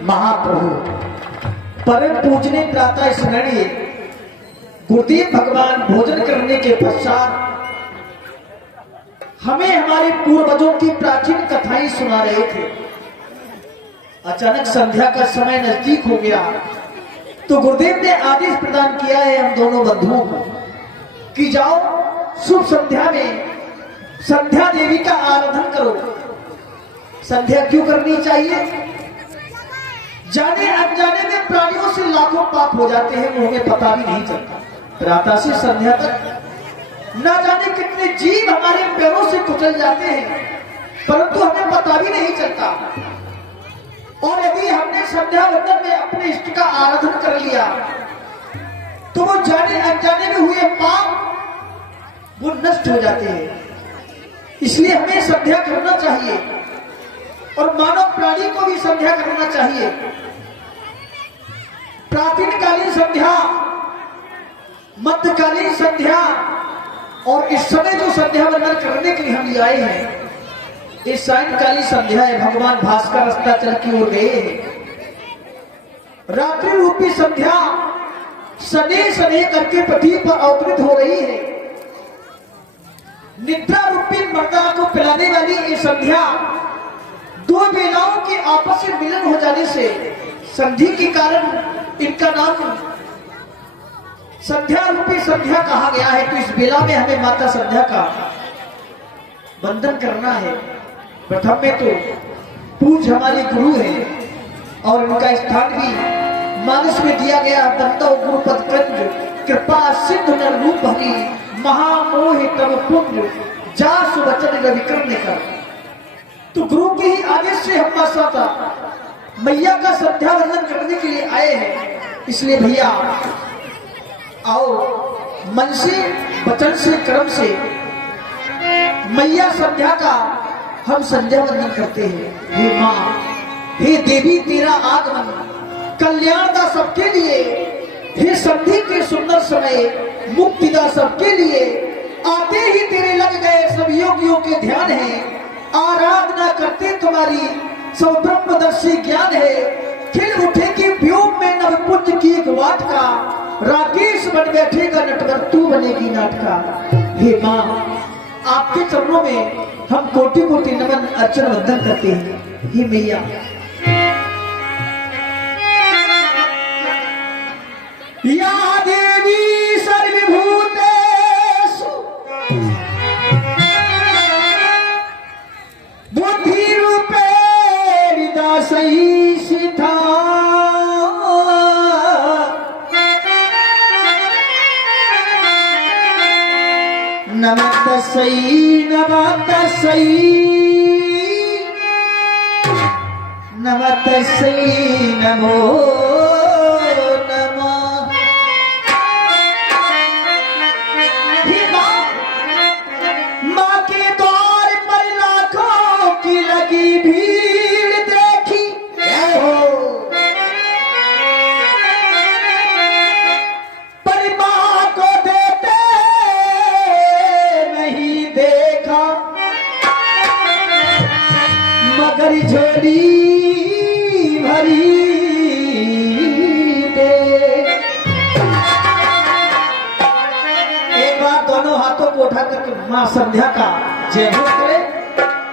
महाप्रभु परम पूजने प्रातः स्मरणीय गुरुदेव भगवान भोजन करने के पश्चात हमें हमारे पूर्वजों की प्राचीन कथाएं सुना रहे थे। अचानक संध्या का समय नजदीक हो गया तो गुरुदेव ने आदेश प्रदान किया है हम दोनों बंधुओं को कि जाओ शुभ संध्या में संध्या देवी का आराधन करो। संध्या क्यों करनी चाहिए? जाने अनजाने में प्राणियों से लाखों पाप हो जाते हैं, वो हमें पता भी नहीं चलता। प्रातः से संध्या तक ना जाने कितने जीव हमारे पैरों से कुचल जाते हैं, परंतु हमें पता भी नहीं चलता। और यदि हमने संध्या वंदन में अपने इष्ट का आराधन कर लिया तो वो जाने अनजाने में हुए पाप वो नष्ट हो जाते हैं। इसलिए हमें संध्या करना चाहिए और मानव प्राणी को भी संध्या करना चाहिए। प्राचीन कालीन संध्या, मध्यकालीन संध्या और इस समय जो संध्या वंदन करने के लिए हम आए हैं, इस सायंकालीन संध्या है। भगवान भास्कर रास्ता चल की ओर गए हैं। रात्रि रूपी संध्या सने सने करके पृथ्वी पर अवतरित हो रही है। निद्रा रूपी मर्दा को पिलाने वाली ये संध्या दो बेलाओं के आपस में मिलन हो जाने से संधि के कारण इनका नाम संध्या रूपी संध्या कहा गया है। तो इस बेला में हमें माता संध्या का वंदन करना है। प्रथम में तो पूज्य हमारे गुरु हैं और उनका स्थान भी मानस में दिया गया। बंदो गुरुपद कंज कृपा सिंधु नर रूप हरि महामोह तब पुण्य जा सुवचन रविकर्ण कर। तो गुरु के ही आदेश से हम माता मैया का संध्या वंदन करने के लिए आए हैं। इसलिए भैया आओ मन से वचन से कर्म से मैया संध्या का हम संध्या वंदन करते हैं। हे माँ, हे देवी, तेरा आगमन कल्याण का सबके लिए, हे संधि के सुंदर समय मुक्ति का सबके लिए। आते ही तेरे लग गए सब योगियों के ध्यान है। आराधना करते तुम्हारी सब ब्रह्मदर्शी ज्ञान है। खिल उठेगी व्योम में नवपुंज की एक वाट का। राकेश बन बैठेगा नटवर, तू बनेगी नाटका। हे माँ, आपके चरणों में हम कोटि कोटि नमन अर्चन वंदन करते हैं। हे मैया, या देवी सर्वभूतेषु बुद्धि रूपे दासई सिद्धा। नमस्तस्यै नमस्तस्यै नमस्तस्यै नमो झोली भरी दे। एक बार दोनों हाथों को उठा करके मां संध्या का जय हो करे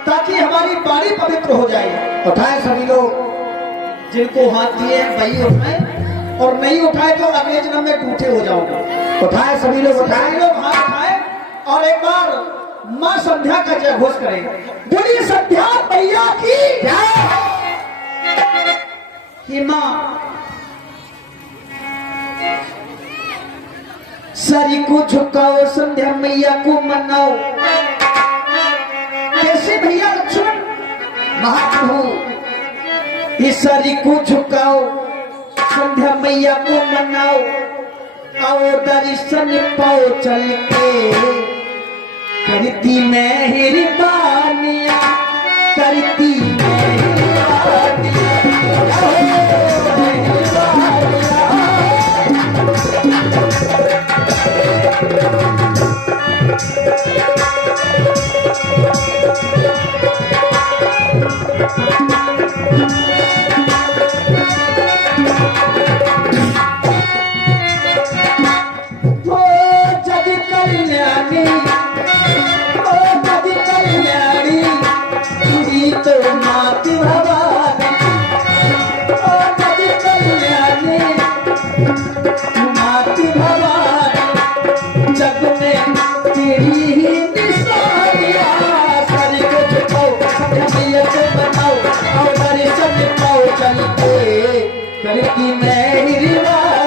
ताकि हमारी वाणी पवित्र हो जाए। उठाए सभी लोग, जिनको हाथ दिए हैं वही उठाए और नहीं उठाए तो अगले जन्म में टूटे हो जाओगे। उठाए सभी लोग, उठाए लोग हाथ उठाए और एक बार मां संध्या का जय घोष करें। बोलिए संध्या मैया की जय। हे माँ सारी को झुकाओ, संध्या मैया को मनाओ। कैसे भैया लक्ष्मण महाप्रभु, इस सारी को झुकाओ, संध्या मैया को मनाओ, आओ दर्शन पाओ चल के, करती मेहरबानियां, करती करती मेहरबानियां,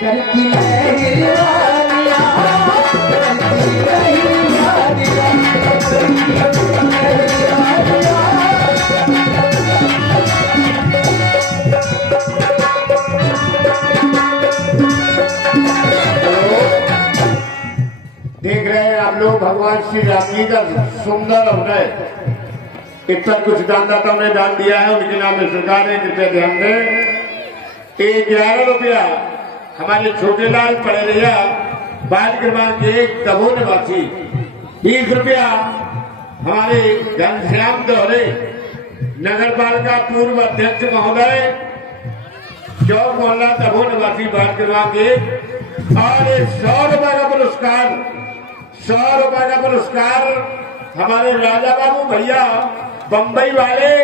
करती देख रहे हैं आप लोग भगवान श्री राम जी का सुंदर अभिनय। इतना कुछ दानदाताओं ने दान दिया है, उनके नाम में सरकार ने कृपया ध्यान दें। 11 रुपया हमारे छोटे लाल पड़ेरिया वार्ड क्रमांक 1 दबो निवासी, 20 रुपया हमारे घनश्याम दोहरे नगर पालिका पूर्व अध्यक्ष महोदय चौक मोहल्ला दबो निवासी वार्ड क्रमांक 1, और 100 रुपए का पुरस्कार, 100 रुपए का पुरस्कार हमारे राजा बाबू भैया बंबई वाले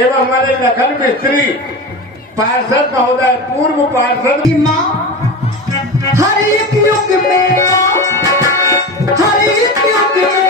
एवं हमारे लखन मिस्त्री पार्षद महोदय, पूर्व पार्षद। माँ हर एक युग में, हर एक युग में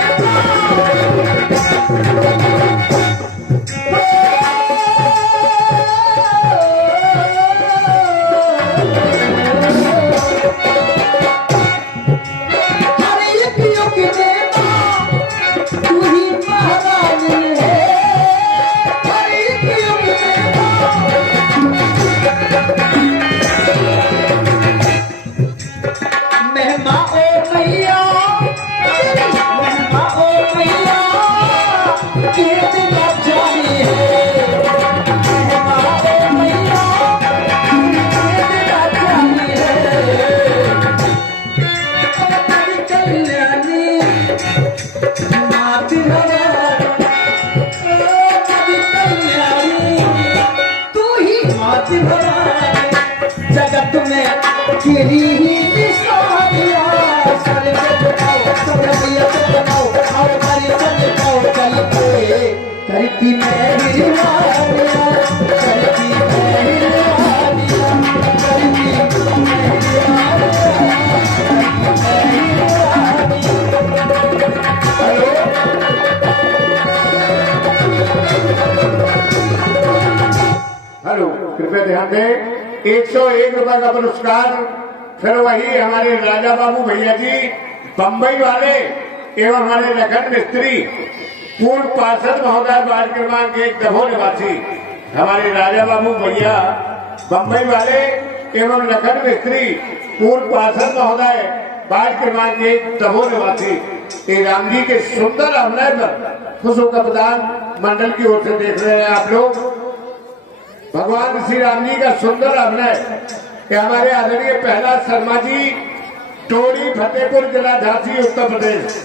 जगत में तेरी ही निशानियां, सारे जगत सब भैया सब बनाओ, आओ हमारे संग पाओ चल के, करती मेहरबानियां, करती मेहरबानियां, करती मेहरबानियां। कृपया ध्यान दें। 101 रुपए का पुरस्कार फिर वही हमारे राजा बाबू भैया जी बंबई वाले एवं हमारे लखन मिस्त्री पूर्व पार्षद महोदय वार्ड क्रमांक 1 दमोह निवासी हमारे राजा बाबू भैया बंबई वाले एवं लखन मिस्त्री पूर्व पार्षद महोदय वार्ड क्रमांक 1 दमोह निवासी ये राम जी के सुंदर अभिनय पर खुशों का प्रदान मंडल की ओर से देख रहे हैं आप लोग। भगवान श्री राम जी का सुंदर अभिनय हमारे आदरणीय प्रहलाद शर्मा जी टोरी फतेहपुर जिला झांसी उत्तर प्रदेश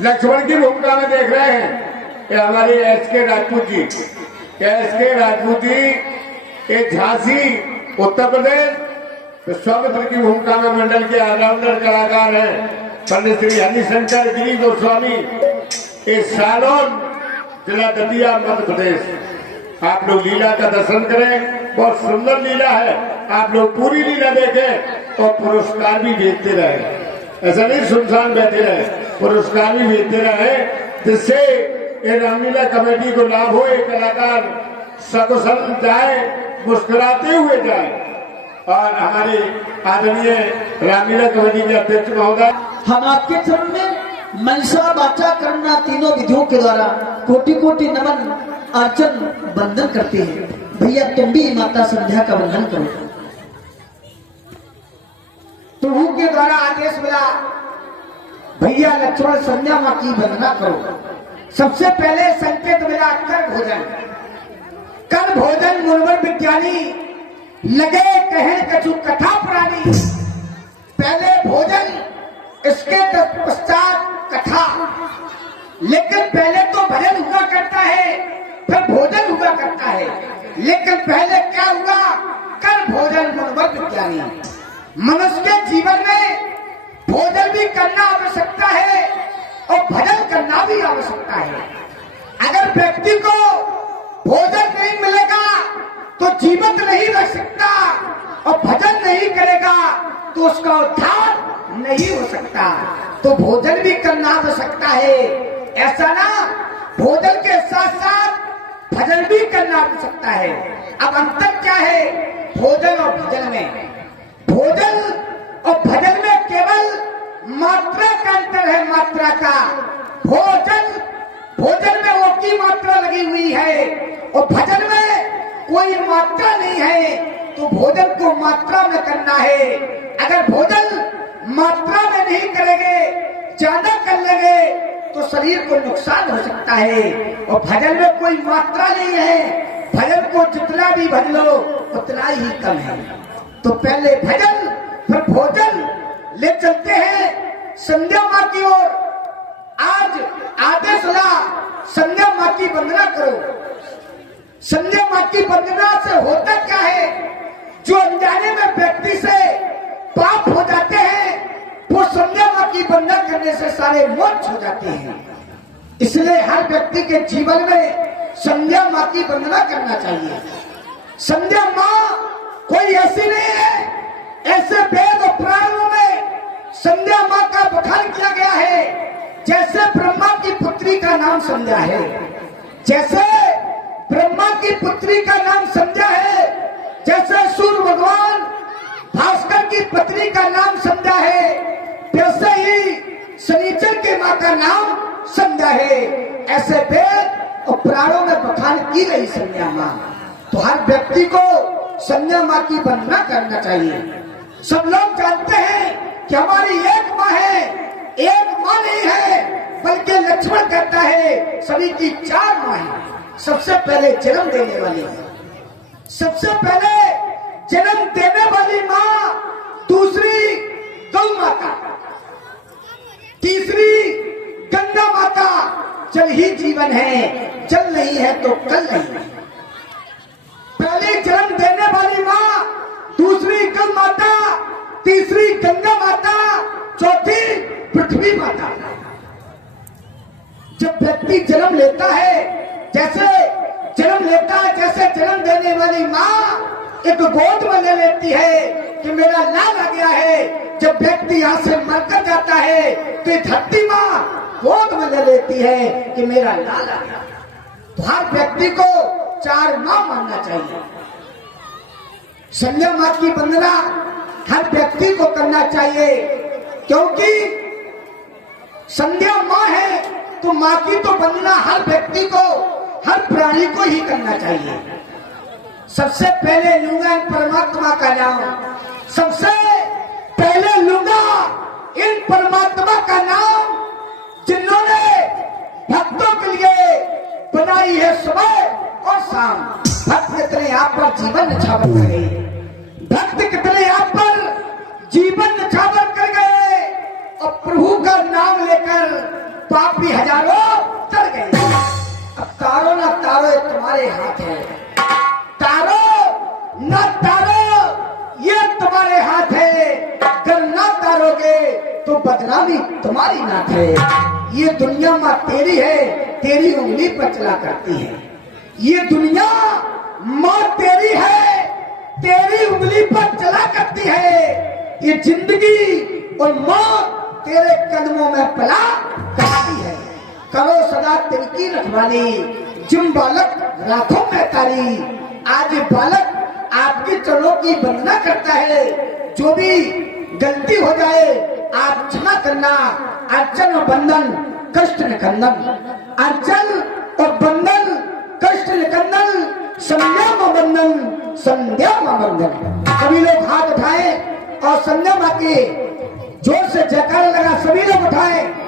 लक्ष्मण की भूमिका में देख रहे हैं। ये हमारे एसके राजपूत जी ये झांसी उत्तर प्रदेश सौमित्र की भूमिका में मंडल के ऑलराउंडर कलाकार हैं पंडित श्री हरिशंकर गिरी गोस्वामी ये सालोन जिला दतिया मध्य प्रदेश। आप लोग लीला का दर्शन करें, बहुत सुंदर लीला है। आप लोग पूरी लीला देखें और पुरस्कार भी भेजते रहे, ऐसा नहीं सुनसान बैठे रहे, पुरस्कार भी भेजते रहे जिससे ये रामलीला कमेटी को लाभ हो। एक कलाकार सकुशल जाए, मुस्कुराते हुए जाए। और हमारे आदरणीय रामलीला कमेटी के अध्यक्ष महोदय हम आपके चरण में मनसा वाचा करना तीनों विधियों के द्वारा कोटि कोटि नमन अर्चन बंदन करते हैं। भैया तुम भी माता संध्या का बंधन करो। प्रभु के द्वारा आदेश मिला, भैया लक्ष्मण संध्या माँ की वंदना करो। सबसे पहले संकेत मिला कर भोजन। कर भोजन मुनवर विज्ञानी लगे कहन कछु कथा पुरानी। पहले भोजन इसके पश्चात कथा, लेकिन पहले तो भजन हुआ करता है फिर भोजन हुआ करता है। लेकिन पहले क्या हुआ? कर भोजन मुनवर विज्ञानी। मनुष्य के जीवन में भोजन भी करना आवश्यकता है और भजन करना भी आवश्यकता है। अगर व्यक्ति को भोजन नहीं मिलेगा तो जीवित नहीं रह सकता और भजन नहीं करेगा तो उसका उद्धार नहीं हो सकता। तो भोजन भी करना आवश्यकता है। ऐसा ना, भोजन के साथ साथ भजन भी करना आवश्यकता है। अब अंतर क्या है भोजन और भजन में? भोजन और भजन में केवल मात्रा का अंतर है, मात्रा का। भोजन में वो की मात्रा लगी हुई है और भजन में कोई मात्रा नहीं है। तो भोजन को मात्रा में करना है। अगर भोजन मात्रा में नहीं करेंगे, ज्यादा कर लेंगे तो शरीर को नुकसान हो सकता है। और भजन में कोई मात्रा नहीं है, भजन को जितना भी भज लो उतना ही कम है। तो पहले भजन फिर भोजन ले चलते हैं संध्या माँ की ओर। आज आदेश ला संध्या माँ की वंदना करो। संध्या माँ की वंदना से होता क्या है? जो अनजाने में व्यक्ति से पाप हो जाते हैं वो संध्या माँ की वंदना करने से सारे मोक्ष हो जाते हैं। इसलिए हर व्यक्ति के जीवन में संध्या माँ की वंदना करना चाहिए। संध्या माँ कोई ऐसी नहीं है। ऐसे वेद और पुराणों में संध्या माँ का बखान किया गया है। जैसे ब्रह्मा की पुत्री का नाम संध्या है, जैसे ब्रह्मा की पुत्री का नाम संध्या है, जैसे सूर्य भगवान भास्कर की पत्नी का नाम संध्या है, वैसे ही शनिचर के माँ का नाम संध्या है। ऐसे वेद और पुराणों में बखान की गई संध्या माँ। तो हर व्यक्ति को संध्या माँ की वंदना करना चाहिए। सब लोग जानते हैं कि हमारी एक माँ है, एक माँ नहीं है बल्कि लक्ष्मण कहता है सभी की 4 माँ है। सबसे पहले जन्म देने वाली माँ, सबसे पहले जन्म देने वाली माँ, दूसरी गौ माता, तीसरी गंगा माता। जल ही जीवन है, जल नहीं है तो कल नहीं है। पहले जन्म देने वाली माँ, दूसरी गौ माता, तीसरी गंगा माता, चौथी पृथ्वी माता। जब व्यक्ति जन्म लेता है, जैसे जन्म देने वाली माँ एक गोद में ले लेती है कि मेरा लाल आ गया है। जब व्यक्ति यहाँ से मरकर जाता है तो ये धरती माँ गोद में ले लेती है कि मेरा लाल आ गया। तो हर व्यक्ति को 4 माँ मानना चाहिए। संध्या माँ की वंदना हर व्यक्ति को करना चाहिए, क्योंकि संध्या माँ है तो माँ की तो वंदना हर व्यक्ति को, हर प्राणी को ही करना चाहिए। सबसे पहले लूंगा इन परमात्मा का नाम, सबसे पहले लूंगा इन परमात्मा का नाम जिन्होंने भक्तों के लिए बनाई है सुबह और शाम। भक्त कितने आप पर जीवन निछावर कर गए, भक्त कितने आप पर जीवन निछावर कर गए, और प्रभु का नाम लेकर पापी हजारों चढ़ गए। अब तारो ना तारो ये तुम्हारे हाथ है, तारो ना तारो ये तुम्हारे हाथ है, अगर ना तारोगे तो बदनामी तुम्हारी नाथ है। ये दुनिया माँ तेरी है, तेरी उंगली पर चला करती है। ये दुनिया माँ तेरी है, तेरी उंगली पर चला करती है। ये जिंदगी और मौत तेरे कदमों में पला करती है। करो सदा तिनकी रखवाली, जिम बालक लाखों में तारी। आज बालक आपके चरणों की वंदना करता है। जो भी गलती हो जाए आप क्षमा करना। अर्चन और बंधन कष्ट निकंदन, अर्चन और बंधन कष्ट निकंदन, संध्या में बंधन संध्या में बंधन। सभी लोग हाथ उठाएं और संध्या माँ के जोर से जयकारा लगा, सभी लोग उठाएं।